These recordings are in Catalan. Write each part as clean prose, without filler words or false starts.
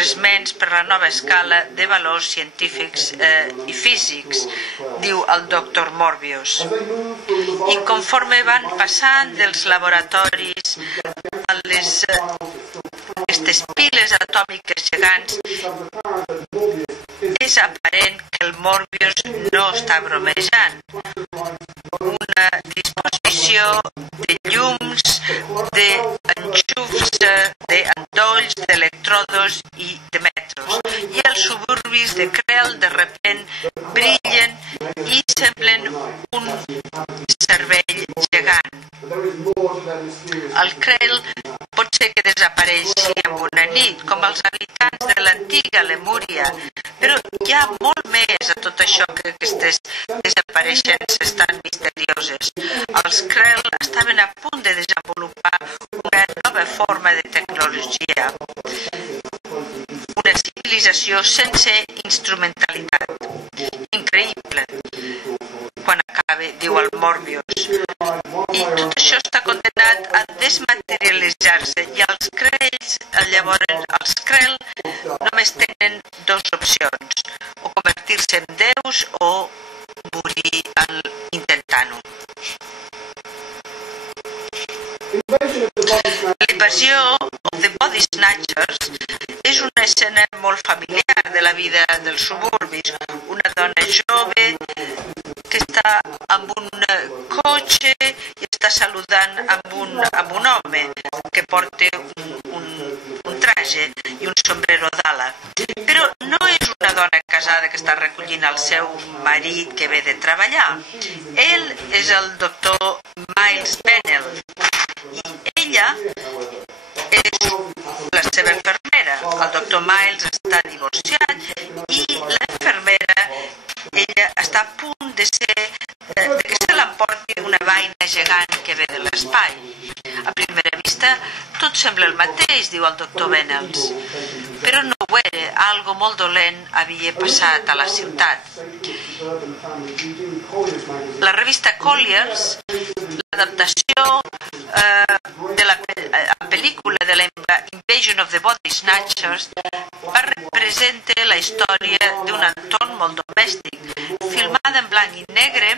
esments per la nova escala de valors científics i físics, diu el doctor Morbius. I conforme van passant dels laboratoris a aquestes piles atòmiques gegants, és aparent que el Morbius no està bromejant. Una disposició de llums, d'enxufs, d'endolls, d'electrodos i de metros. I els suburbis de Krell de repent brillen i semblen un cervell gegant. El Krell pot ser que desapareixi en una nit, com els habitants de l'antiga Lemúria, però hi ha molt més a tot això que aquestes desapareixences tan misterioses. Els Krell estaven a punt de desenvolupar una nova forma de tecnologia, una civilització sense instrumentalitat. Increïble. Quan acabe, diu el Morbius. I tot això està condenat a desmaterialitzar-se i els Krells, llavors els Krell només tenen dues opcions, o convertir-se en déus o morir intentant-ho. L'invasió of the Body Snatchers és una escena molt familiar de la vida dels suburbis. Una dona jove que està amb un cotxe i està saludant amb un home que porta un traje i un sombrero d'ala. Però no és una dona casada que està recollint el seu marit que ve de treballar. Ell és el doctor Miles Bennell i ella és la seva infermera. El doctor Miles està divorciat i la infermera, ella està a punt de que se l'emporti una vaina gegant que ve de l'espai. A primera vista, tot sembla el mateix, diu el doctor Bennells. Però no ho era, algo molt dolent havia passat a la ciutat. La revista Collier's, l'adaptació de la pel·lícula de la Invasion of the Body Snatchers, representa la història d'un entorn molt domèstic, filmada en blanc i negre,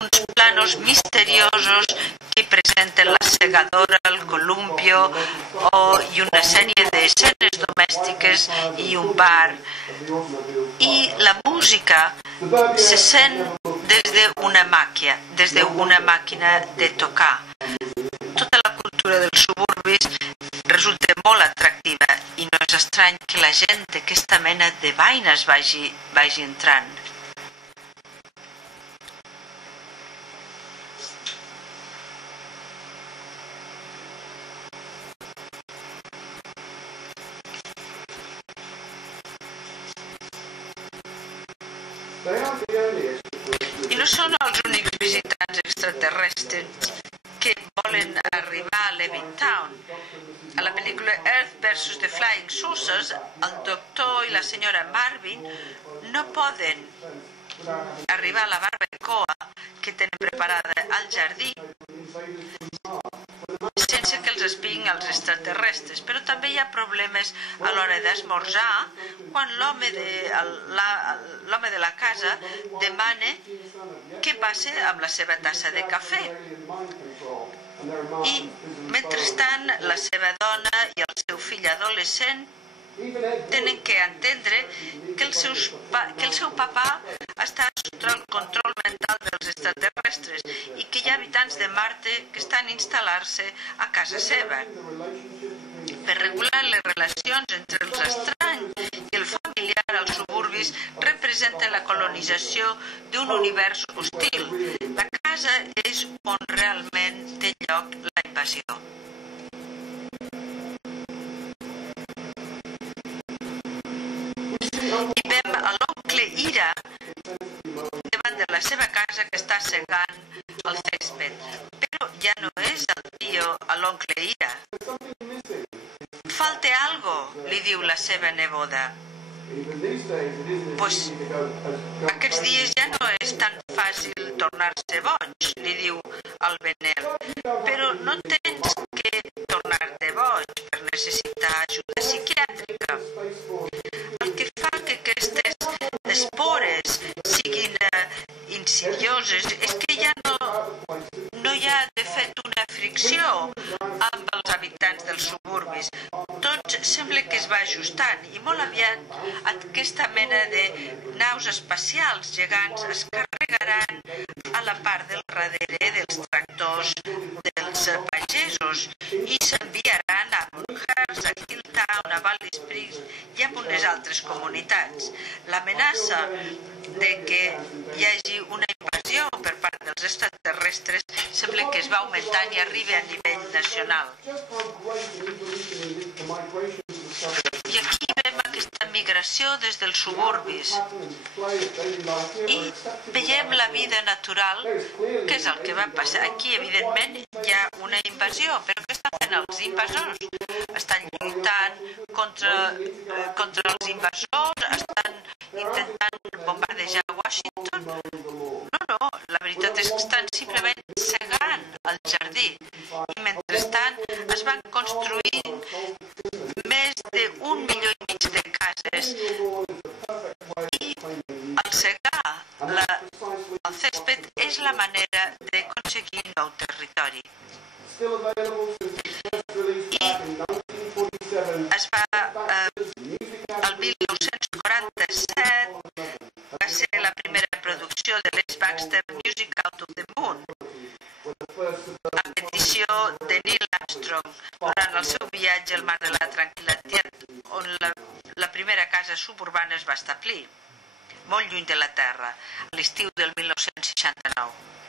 uns planos misteriosos que presenten la segadora, el columpio i una sèrie d'escenes domèstiques i un bar. I la música se sent des d'una màquina de tocar. Tota la cultura dels suburbis resulta molt atractiva i no és estrany que la gent d'aquesta mena de vaines vagi entrant. I no són els únics visitants extraterrestres que volen arribar a Levittown. A la pel·lícula Earth vs. The Flying Saucers, el doctor i la senyora Marvin no poden arribar a la barbacoa que tenen preparada al jardí sense que els espiïn els extraterrestres, però també hi ha problemes a l'hora d'esmorzar quan l'home de la casa demana què passa amb la seva tassa de cafè. I mentrestant la seva dona i el seu fill adolescent tenen que entendre que el seu papà està sota el control mental dels extraterrestres i que hi ha habitants de Marte que estan instal·lar-se a casa seva. Per regular les relacions entre els estranys i el familiar als suburbis representa la colonització d'un univers hostil. La casa és on realment té lloc la invasió. I veiem a l'oncle Ira davant de la seva casa que està segant el césped. Però ja no és el tio a l'oncle Ira. Falta algo, li diu la seva neboda. Pues aquests dies ja no és tan fàcil tornar-se boig, li diu el Bennell. Però no tens que tornar-te boig per necessitar ajuda psiquiàtrica. va ajustant i molt aviat aquesta mena de naus espacials gegants es carregaran a la part del darrere dels tractors dels pagesos i s'enviaran a Bunhurst, a Hilltown, a Valley Springs i a unes altres comunitats. L'amenaça de que hi hagi una invasió per part dels extraterrestres sembla que es va augmentant i arriba a nivell nacional. I aquí veiem aquesta migració des dels suburbis i veiem la vida natural, que és el que va passar. Aquí, evidentment, hi ha una invasió, però què estan fent els invasors? Estan lluitant contra els invasors, estan intentant bombardejar Washington. No, la veritat és que estan simplement cegant el jardí i mentrestant es van construint més d'1,5 milió de cases i el cegar el césped és la manera d'aconseguir nou territori. I es va el 1947 va ser la primera producció de Les Baxter Music Out of the Moon a petició de Neil Armstrong durant el seu viatge al mar de la Tranquil·litat, on la primera casa suburbana es va establir molt lluny de la Terra a l'estiu del 1969.